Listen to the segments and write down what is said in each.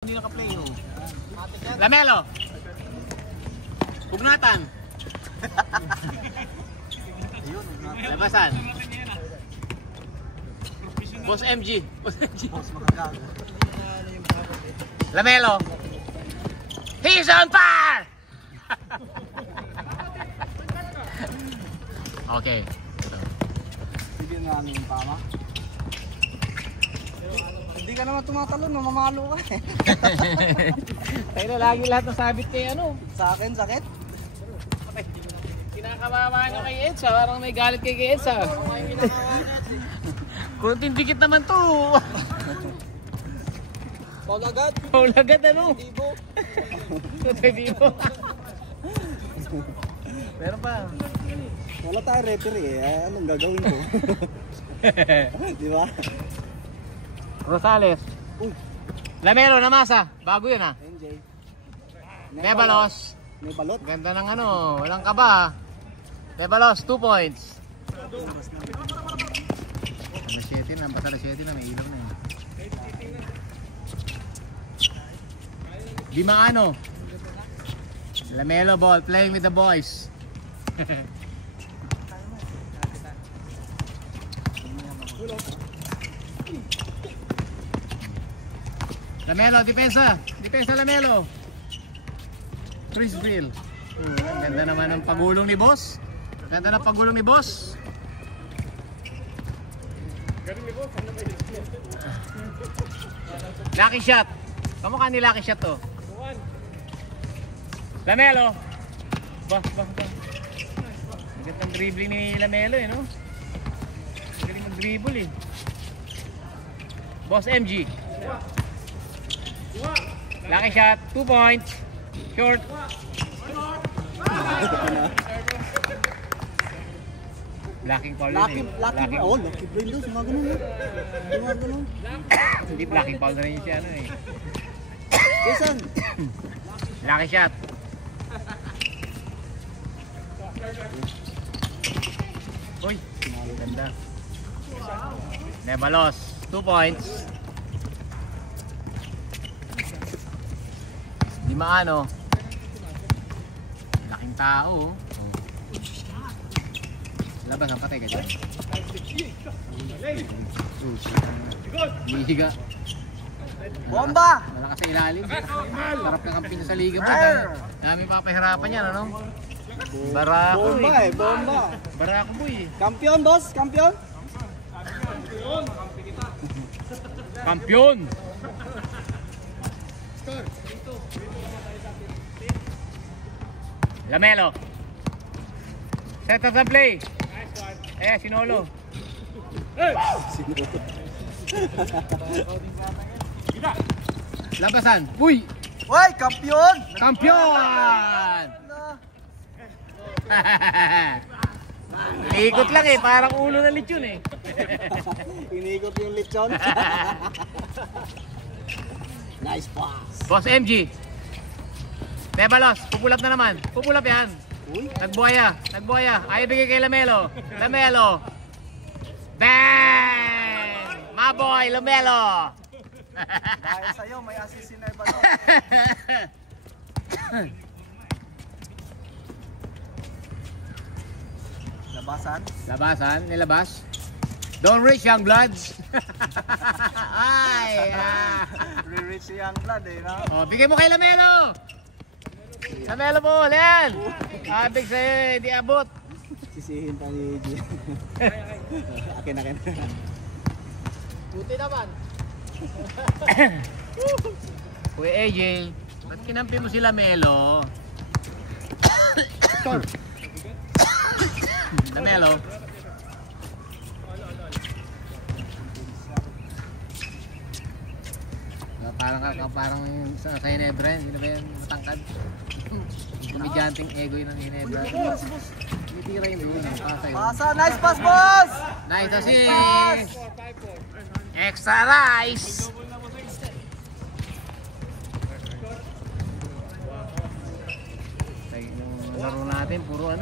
Hindi naka-play no. Lamelo. Pugnatan. Labasan. Boss MG. Boss MG. Lamelo. He's on fire. Okay. Bigyan na namin yung tama. Hindi ka naman tumatalon, mamamalo ka eh. Tayo na lagi lahat ng sabit kay ano. Sa akin, sakit. Kinakabawa nyo kay Edsa, parang may galit kay Edsa. Kunting dikit naman to. Paul agad. Paul agad ano? Dibo. Dibo. Meron pa. Wala tayo referee eh. Anong gagawin ko? Di ba? Rosales. Lamelo na masa. Bago yun ha. NJ. Nebalos. May balot. Ganda ng ano. Walang kaba. Nebalos, 2 points. Alas 7 na. Basta alas 7 na. May ilaw na yun. Di maano. Lamelo ball. Playing with the boys. Lamelo, depensa. Depensa Lamelo. Chris Brill. Ganda naman ng pagulong ni boss. Ganda ng pagulong ni boss. Lucky shot. Kamukha ni Lucky shot to. Lamelo. Bah. Gandang dribbling ni Lamelo eh, no? Galing mag-dribble eh. Boss MG. Lucky shot, 2 points. Short. Blocking foul yun eh. Lucky brain doon. Sumagano yun. Sumagano. Hindi blocking foul na rin yung si ano eh. Jason. Lucky shot. Uy, ganda. Nebalos, 2 points. Di maano. Laking tao. Labas ang patay ka dyan. Hihiga. Bomba! Malakas sa ilalim. Sarap kang kampin sa liga pa. Namin papahirapan yan, ano? Barako Bomba eh, bomba. Barako boy eh. Kampiyon, boss? Kampiyon? Kampiyon! Lamelo. Set up the play. Sinolo. Labasan. Uy! Uy, kampiyon! Kampiyon! Ikot lang eh, parang ulo ng lechon eh. Inikot yung lechon. Nice pass. Boss MG. Nebalos, pupulap na naman. Pupulap yan. Uy. Nagbuhaya. Ayaw bigay kay Lamelo. Lamelo. Bang! My boy, Lamelo. Dahil sa'yo, may assist si Nebalo. Labasan, nilabas. Don't reach, young bloods. Ay, Re-reach si Young Blood eh, no? oh, bigay mo kay Lamelo. Lamelo po, yan. Abig sa'yo, hindi abot. Sisihin pa ni AJ. Akin. Buti naman. Kuya AJ, ba't kinampi mo si Lamelo? Lamelo. Parang sa Ginebra, hindi na ba yan matangkad? Komedyanteng ego yun ng Ginebra. Titira yun doon, pasay. Pasa, nice pass, boss! Nice assist! Extra rice! Yung laro natin, puro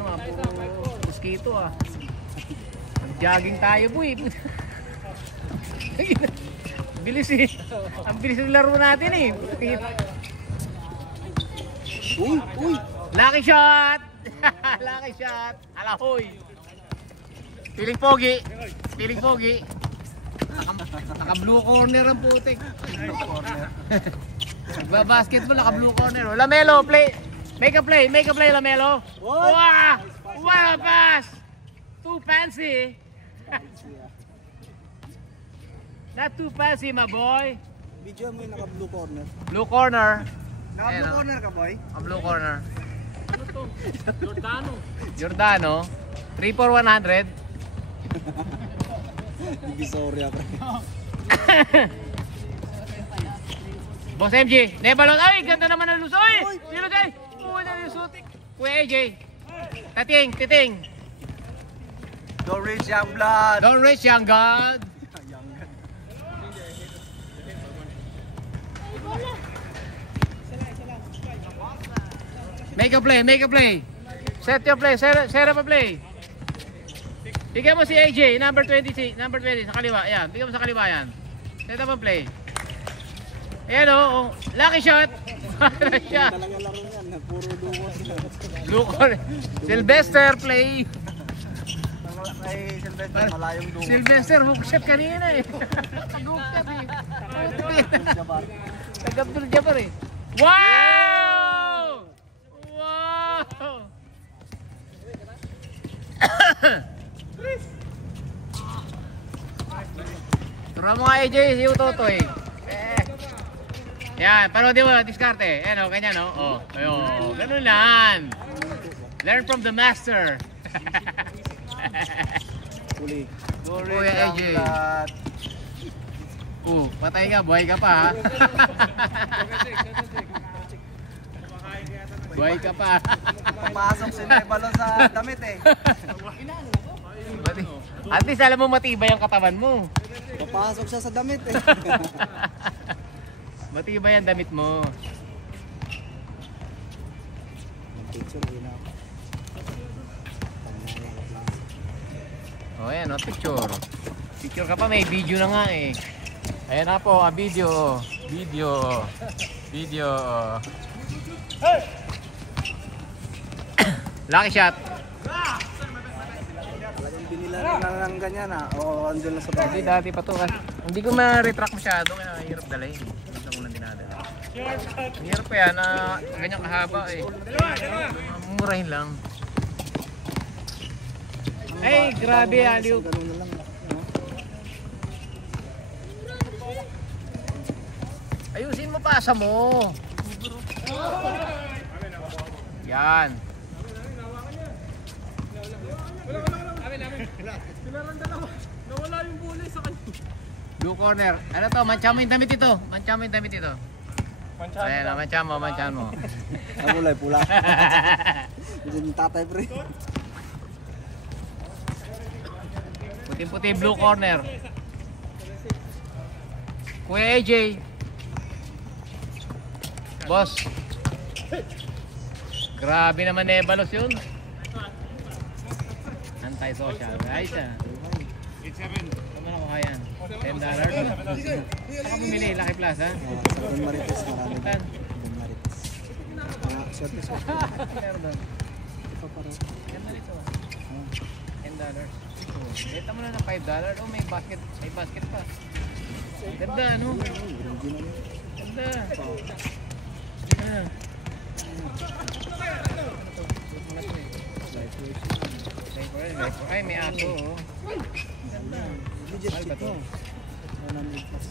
mosquito Nag-jogging tayo boy. Bilis eh. Ang bilis ng laro natin eh. Uy! Lucky shot! Lucky shot! Alahoy! Piling pogi. Piling pogi. Naka blue corner ang putik. Blue corner. Basketball, naka blue corner. Lamelo, play. Make a play, Lamelo. What? Wow! What a pass! Too fancy. Not too fancy, my boy. Video mo yung naka blue corner. Blue corner. Naka Ayan, blue oh. corner ka, boy? A blue corner. Giordano. 3 for 100. Divisoria, pre. Boss MG, Nebalon. Ay, ganda naman ang luso. Ay, sino day? Uy, na lusot. Kuya AJ. Titing. Don't reach young blood. Don't reach, young God. Make a play. Set your play, set up a play. Bigyan mo si AJ, number 20, sa kaliwa. Ayan, bigyan mo sa kaliwa yan. Set up a play. Ayan o, lucky shot. Shot. Talaga laro yan, puro duwas. Blue corner. Sylvester play. Kay Sylvester, malayong duwas. Sylvester, hook shot kanina eh. Hook shot eh. Nag-Abdul Jabbar eh. Wow! Wow! Turo mo nga AJ, si Utotoy. Yan, paroodi mo, diskarte. Ayan o, ganyan o. Oh, ayun, ganun lang. Learn from the master. Uli. Kuya AJ. Patay ka, buhay ka pa ha. Buhay ka pa. Papasok si Nebalon sa damit eh. At least alam mo matibay ang katawan mo. Papasok siya sa damit eh. Matibay ang damit mo. Picture na. O ayan o, picture. Picture ka pa, may video na nga eh. Ayan na po, video. Lucky shot. Talagang binila na ng ganyan ah. O andun na sa Kasi bahay. dati pa to. Hindi ko ma-retract masyado kaya hirap dalhin. Gusto ko lang dinadala. Hirap pa yan na ganyan kahaba eh. Murahin lang. Ay, grabe aliw. Ganun na lang. Ayusin mo pasa mo. Yan. Nawala yung bulay sa kanya. Blue corner. Ano to? Mancha mo yung damit ito. Ayan, mancha mo. Ang kulay pula. Diyan yung tatay pre. Puting-puti blue corner. Kuya AJ. Boss. Grabe naman Nebalos yun. Anti-social. Ayos ah. 8-7. Kamu na ko kaya. $10. Saka bumili, Lucky Plaza. Don Marites marami. Saan? Don Marites. Mga swerte. Meron doon. Ito para. Ganda nito ah. $10. Beta mo na ng $5. Oh, may basket pa. Ganda ano? Original. Ganda. Ay, may aso oh. Legit Mahal ba cheap to? to. 100 plus.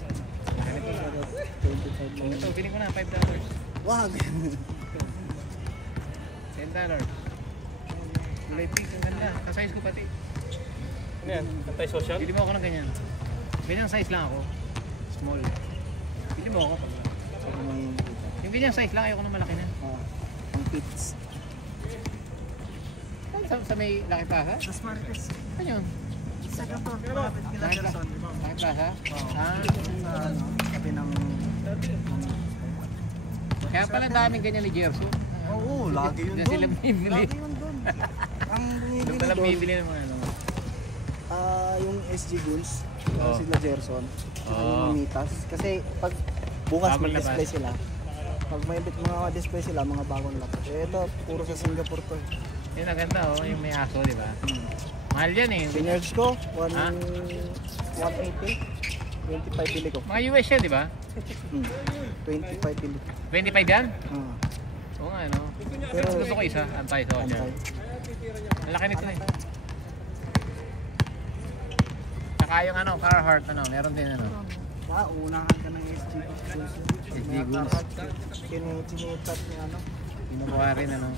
Ganito lang. 25 lang. Ito, bilhin ko na $5. Wag! $10. Kulay pink, ang ganda. Ka-size ko pati. Ano yan? Anti-social? Bili mo ako ng ganyan. Ganyang size lang ako. Small. Bili mo ako. So, kung may Yung ganyang size lang, ayoko na malaki na. pang pits. Sa may Lucky Plaza? Dos Marites. Ano yun? Sa ganito. Malapit kila Gerson. Lucky Plaza? Ah. Sa ano, kapi ng... Kaya pala daming ganyan ni Gerso. Oo, lagi yun Diyan sila doon. bumibili. Lagi yun doon. Ang Doon bumibili pala doon, bumibili ng mga ano. yung SG Guns, Oo. sila Gerson. Oo. Mitas. Kasi pag bukas Bawal may labas. display sila. Pag may mga display sila, mga bagong laptop. Eh, ito, puro sa Singapore to. Yun ang ganda oh, yung may aso, di ba? Mahal yan eh. Sinerge ko, Ha? 180. 25 bili ko. Mga US yan, di ba? 25 bili. 25 yan? Hmm. Oo nga, no? Pero gusto ko isa, anti-social. Antay. Ang laki nito eh. Saka yung ano, Carhartt, ano, meron din ano. Unahan ka ng SG. SG Goons. Tinitat niya ano. Pinukuha rin ano.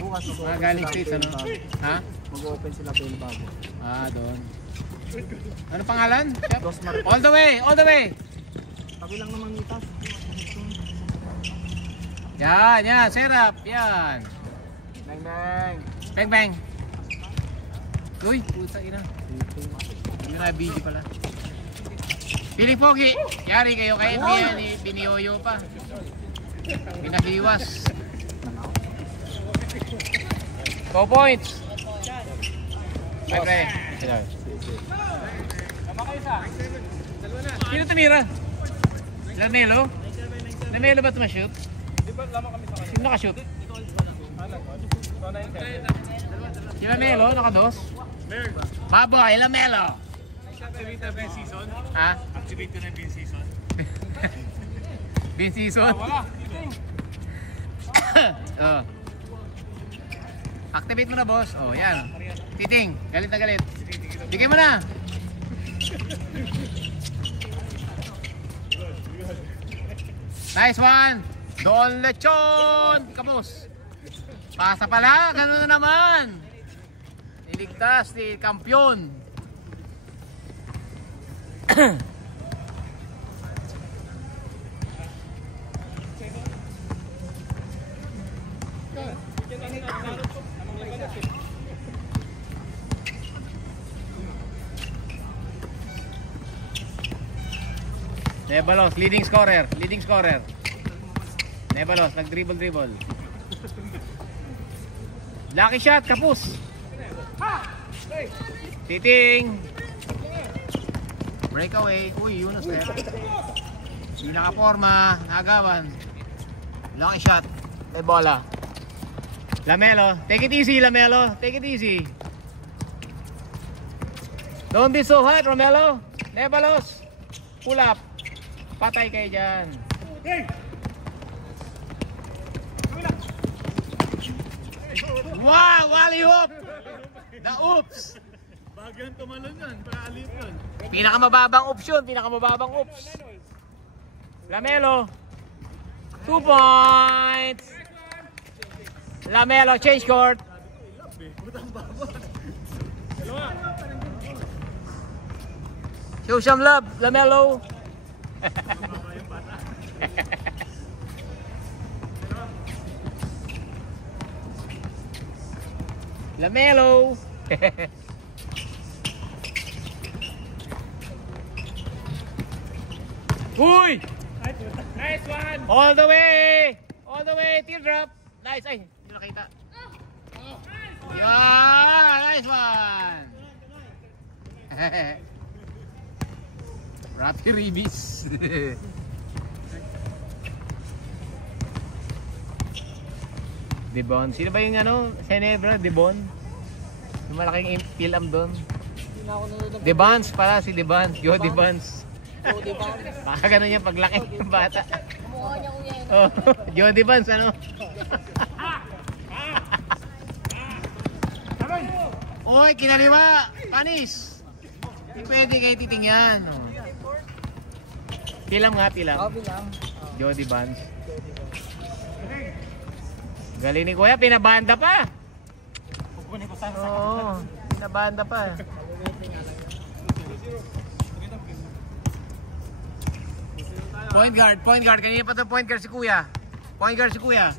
Bukas Mga galing States, ano? Ha? Mag-open sila pa yung bago. Ah, doon. Ano pangalan? Dos Marites. All the way! All the way! Tabi lang naman mitas. Yan, yan, serap, yan. Bang bang. Bang bang. Uy, puta ina. Hindi na busy pala. Piling Pogi, yari kayo kay Biniyoyo pa. Pinahiwas. 2 points. Pre. Sino tumira? Lamelo? Lamelo ba tumashoot? Sino nakashoot? Si Lamelo, nakados? Maboy, Lamelo! Activate na ba yung season? Ha? Activate na ba yung season? Bin season? Wala. Oh. Activate mo na, boss. Oh, yan. Titing, galit na galit. Bigay mo na. Nice one. Don Lechon. Kapos. Pasa pala. Ganun na naman. Niligtas ni Kampiyon. Nebalos, leading scorer, leading scorer. Nebalos, nag-dribble. Lucky shot, kapus. Titing. Breakaway. Uy, Yunus na yan. Hindi nakaporma, nagawan. Lucky shot. May bola. Lamelo, take it easy, Lamelo. Take it easy. Don't be so hot, Romelo. Nebalos. Pull up. Patay kayo dyan. Wow, wally hoop. The oops. Bagan tumalon yan, para alip yun. Pinakamababang option, pinakamababang oops. Lamelo. 2 points. Lamelo, change court. Show some love, Lamelo. Lamelo. Uy! Nice one! All the way! All the way, teardrop. Nice. Ay, hindi nakita. Yeah, nice one. Rapi Ribis. Debon. Sino ba yung ano? Senebra, Debon? Yung malaking film doon. Debans pala, si Debans. Yo, Debans. Baka ganun yung paglaki ng bata. Oh, Jody Vance, ano? Oy, kinaliwa! Panis! Hindi pwede kayo titing yan. Oh. Pilam nga, pilam. Jody Vance. Galing ni Kuya, pinabanda pa! Oo, pinabanda pa. Point guard. Kanina pa ito point guard si Kuya. Point guard si Kuya.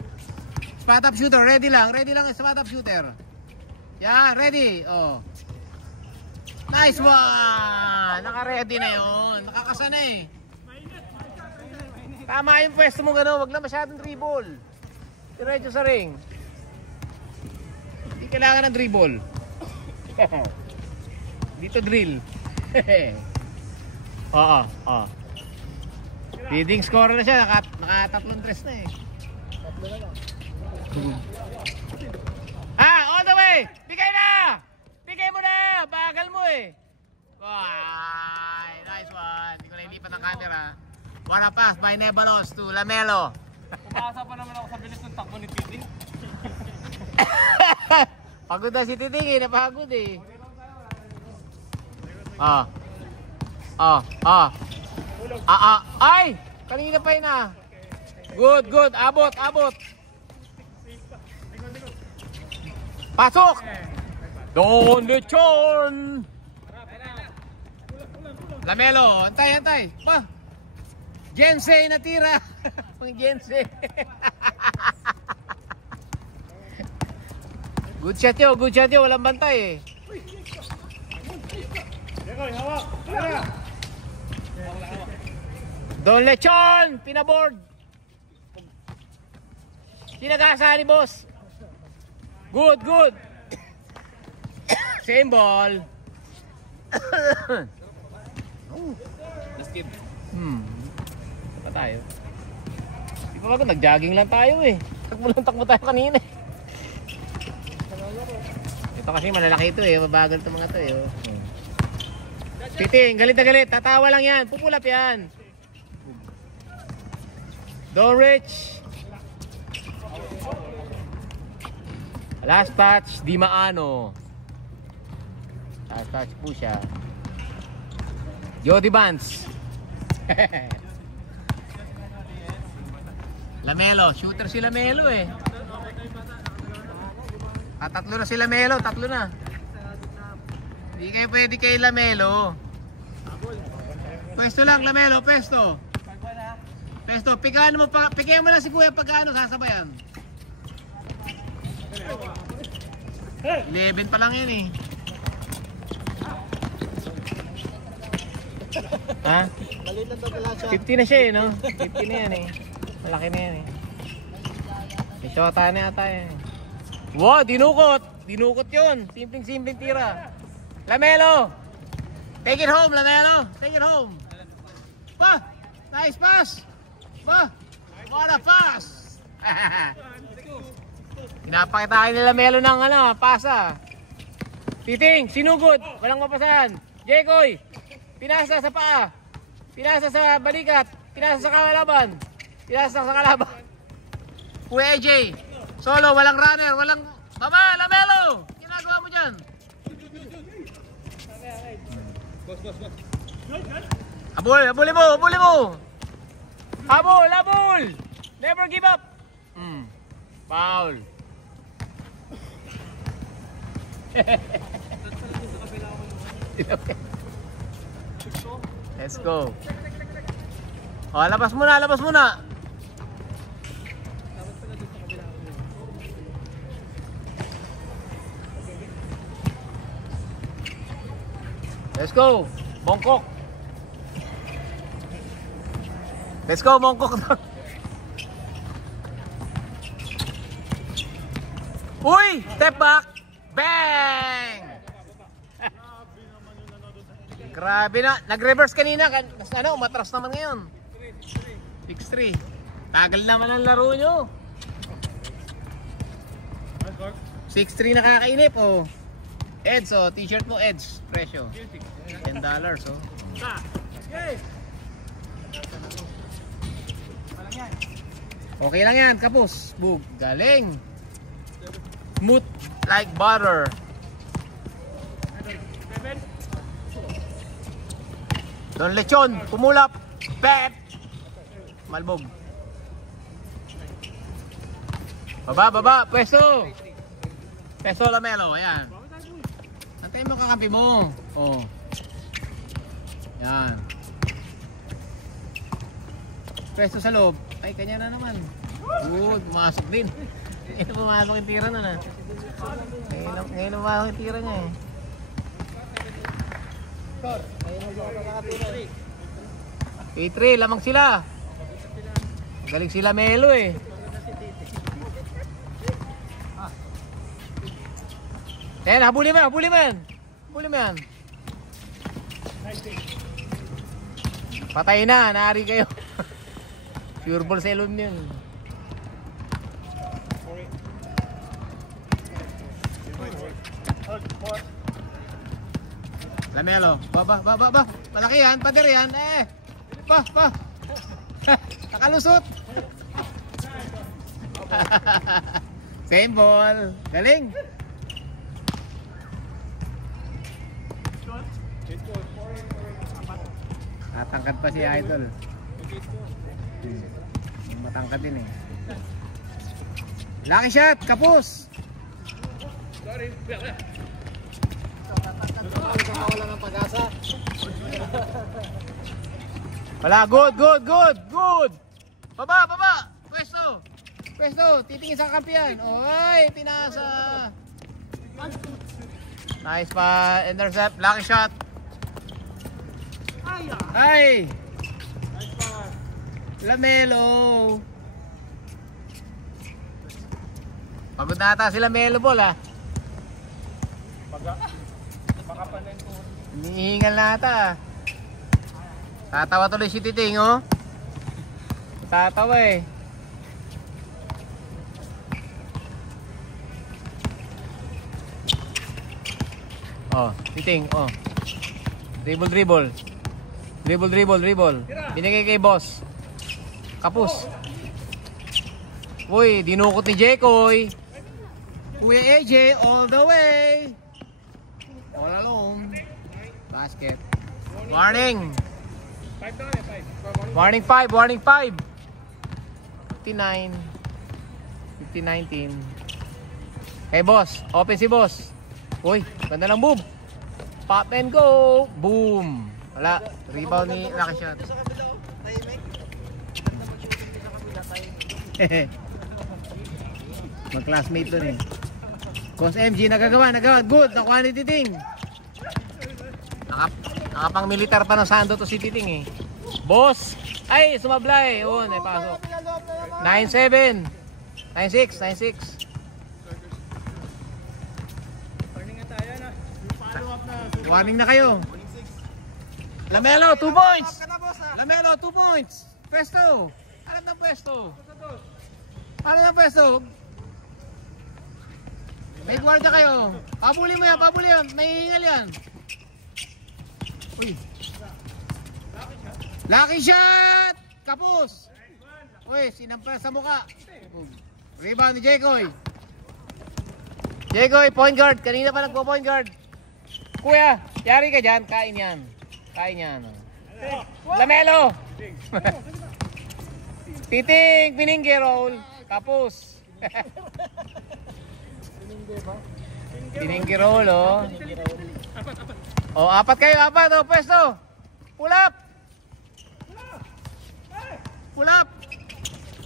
Spot up shooter, ready lang yung spot up shooter. Yeah, ready. Oh. Nice one! Naka-ready na yun. Nakakasana eh. Tama yung pwesto mo gano'n. Wag na masyadong dribble. Diretso sa ring. Hindi kailangan ng dribble. Dito drill. Oo, oo. Leading scorer na siya, nakatatlong dress na eh. On the way! Bigay na! Bigay mo na! Bagal mo eh. Ay, nice one. Hindi ko na ilipat ng camera. One pass by Nebalos to Lamelo. Umasa pa naman ako sa bilis ng takbo ni Titi. Pagod na si Titing eh, napagod eh. Ay! Kanina pa yun ah. Good, good. Abot, abot. Pasok! Don Lechon! Lamelo, antay, antay. Pa! Jensei natira. Pang Jensei. Good shot yun, good shot yun. Walang bantay eh. Don Lechon! Pinaboard! Sinagasa ni boss. Good, good. Same ball. Nasib. Pa tayo. Di pa bago, nag-jogging lang tayo eh. Takbo tayo kanina eh. Ito kasi malalaki ito eh. Mabagal ito mga ito eh. Titing, galit na galit. Tatawa lang yan. Pupulap yan. Don't reach. Last touch, Di Maano. Last touch po siya. Jody Vance. Lamelo, shooter si Lamelo eh. Tatlo na si Lamelo, tatlo na. Hindi kayo pwede kay Lamelo. Pwesto lang Lamelo, pwesto. Pwesto, pikain mo lang si Kuya pagkaano sasabayan. 11 pa lang yan eh. Ha? 50 na siya eh, no? 50 na yan eh. Malaki na yan eh. Isota na yata yan eh. Wow, dinukot! Dinukot yun. Simpleng tira. Lamelo! Take it home, Lamelo! Take it home! Pa! Nice pass! Pa! What a pass! Pinapakita kayo nila Melo ng pasa. Titing, sinugod, walang mapasahan. Jekoy, pinasa sa paa. Pinasa sa balikat. Pinasa sa kalaban. Pinasa sa kalaban. Kuya AJ, solo, walang runner, walang... Baba, Lamelo! Ginagawa mo dyan? Habulin mo! Habol! Never give up! Foul. Let's go. Oh, labas muna. Let's go, Mongkok. Let's go, Mongkok. Uy! Step back! Bang! Grabe na. Nag-reverse kanina. Umatras naman ngayon. 6-3. Tagal naman ang laro nyo. 6-3 nakakainip, oh. Eds, oh. T-shirt mo, Eds. Presyo. $10, oh. Okay lang yan, kapos. Bug. Galing. Smooth like butter. Don Lechon, pumulap. Bet. Malbog. Baba. Pwesto. Pwesto Lamelo. Ayan. Antayin mo kakampi mo. Oh. Yan. Pwesto sa loob. Ay, kanya na naman. Good. Pumasok din. Ngayon pumasok yung tira na na. Ngayon pumasok yung tira niya eh. K3, lamang sila. Galing sila Melo eh. Ayan, habulin mo yan. Patay na, naari kayo. Pure ball sa ilon yun. Lamelo, ba. Malaki yan, pader yan. Pa. Nakalusot. Same ball. Galing. Tatangkad pa si Idol. Matangkad din eh. Lucky shot, kapos. Wala ng pag-asa. Wala, good. Baba. Pwesto, titingin sa kampiyan. Oy, pinasa. Nice pa, intercept, lucky shot. Ay! Lamelo. Pagod na ata si Lamelo ball ah. Baka pa na ito. Hinihingal na ata. Tatawa tuloy si Titing oh. Tatawa eh. Oh, Titing oh. Dribble. Binigay kay boss. Kapus. Uy, dinukot ni Jekoy. Kuya AJ all the way. All alone. Basket. Warning. 5 na kami, 5. Warning 5. 59. 50-19. Hey boss, open si boss. Uy, ganda ng move. Pop and go. Boom. Wala. Rebound ni Lucky shot. Sa kabila, tahimik. Ganda mag-shooting sa kabila, tahimik. Mag-classmate doon eh. Coach MG nagagawa. Good. Nakuha ni Titing. Nakapang militar pa ng Sando to si Titing eh. Boss. Ay, sumablay. Oo, naipasok. 9-7. 9-6. Turning na tayo na. Follow up na. Warning na kayo. Lamelo, 2 points. ah. Lamelo, 2 points. Pwesto. Alam ng pwesto. May guarda kayo. Pabuli mo yan. May hingal yan. Uy. Lucky shot! Kapus! Uy, sinampas sa muka. Rebound ni Jekoy. Point guard. Kanina pa nagpo-point guard. Kuya, yari ka dyan. Kain yan. Lamelo! Titing, piningge roll. Kapus. Piningge roll, oh. Oh, apat kayo. Oh, pwesto. Pull up.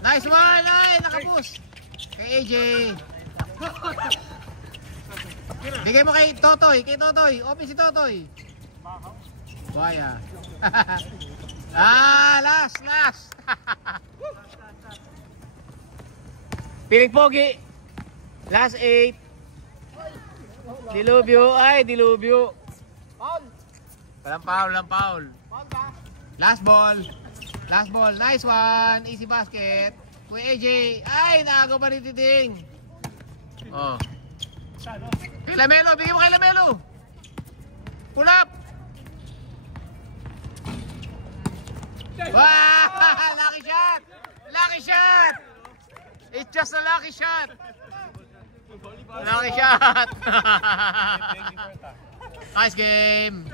Nice one. Ay, nakapus. Kay AJ. Bigay mo kay Totoy. Open si Totoy. Buhaya. Last. Piling pogi. Last 8. Dilubyo. Walang foul. Last ball. Nice one. Easy basket. Kuya AJ. Ay, nagaw pa rin Titing. Oh. Kay Lamelo. Bigyan mo kay Lamelo. Pull up. Wow! Lucky shot. It's just a lucky shot. Nice game.